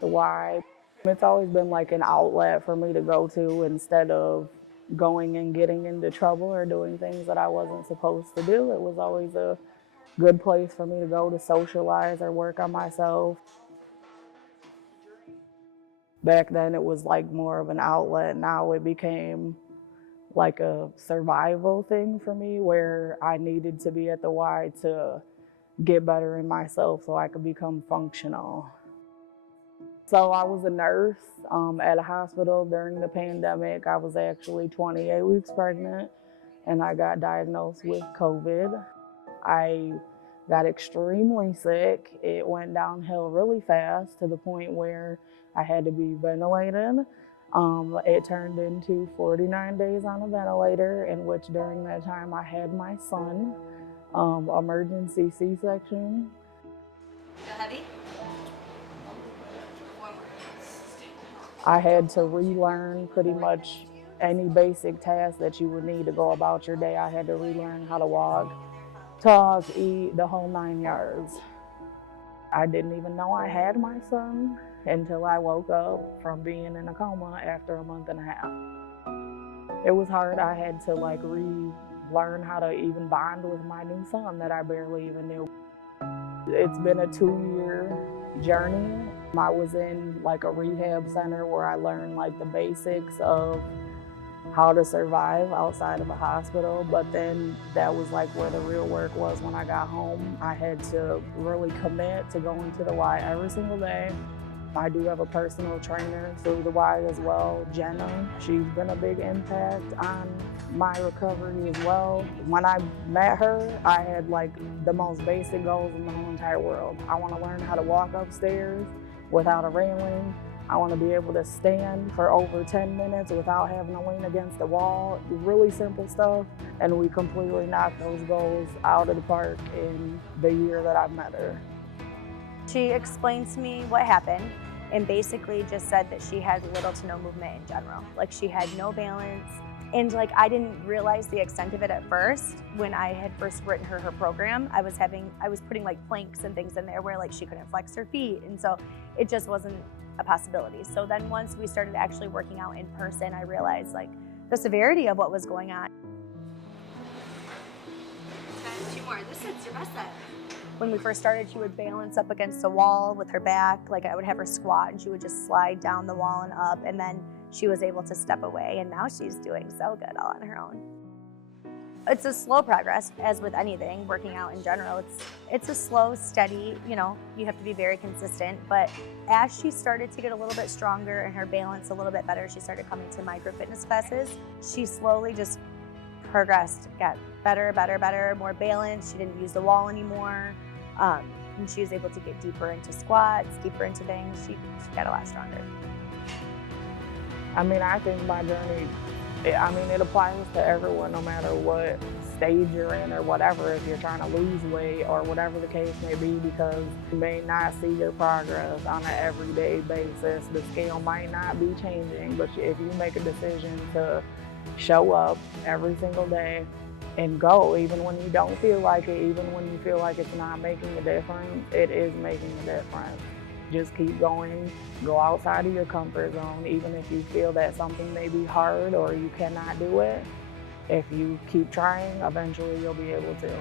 The why. It's always been like an outlet for me to go to instead of going and getting into trouble or doing things that I wasn't supposed to do. It was always a good place for me to go to socialize or work on myself. Back then it was like more of an outlet. Now it became like a survival thing for me where I needed to be at the Y to get better in myself so I could become functional. So I was a nurse at a hospital during the pandemic. I was actually 28 weeks pregnant and I got diagnosed with COVID. I got extremely sick. It went downhill really fast to the point where I had to be ventilated. It turned into 49 days on a ventilator, in which during that time I had my son, emergency C-section. Feel heavy? I had to relearn pretty much any basic task that you would need to go about your day. I had to relearn how to walk, talk, eat, the whole 9 yards. I didn't even know I had my son until I woke up from being in a coma after a month and a half. It was hard. I had to like relearn how to even bond with my new son that I barely even knew. It's been a 2-year journey. I was in like a rehab center where I learned like the basics of how to survive outside of a hospital, but then that was like where the real work was when I got home. I had to really commit to going to the Y every single day. I do have a personal trainer through the Y as well, Jenna. She's been a big impact on my recovery as well. When I met her, I had like the most basic goals in the whole entire world. I want to learn how to walk upstairs without a railing. I want to be able to stand for over 10 minutes without having to lean against the wall. Really simple stuff. And we completely knocked those goals out of the park in the year that I've met her. She explained to me what happened and basically just said that she had little to no movement in general. Like she had no balance. And like I didn't realize the extent of it at first. When I had first written her program, I was putting like planks and things in there where like she couldn't flex her feet. And so it just wasn't a possibility. So then once we started actually working out in person, I realized like the severity of what was going on. 2 more. This is your best set. When we first started, she would balance up against a wall with her back. Like I would have her squat and she would just slide down the wall and up, and then she was able to step away, and now she's doing so good all on her own. It's a slow progress, as with anything, working out in general. It's a slow, steady, you have to be very consistent. But as she started to get a little bit stronger and her balance a little bit better, she started coming to micro fitness classes. She slowly just progressed, got better, more balanced. She didn't use the wall anymore. And she was able to get deeper into squats, deeper into things. She got a lot stronger. I mean, I think my journey, it applies to everyone, no matter what stage you're in or whatever, if you're trying to lose weight or whatever the case may be, because you may not see your progress on an everyday basis. The scale might not be changing, but if you make a decision to show up every single day and go, even when you don't feel like it, even when you feel like it's not making a difference, it is making a difference. Just keep going, go outside of your comfort zone, even if you feel that something may be hard or you cannot do it. If you keep trying, eventually you'll be able to.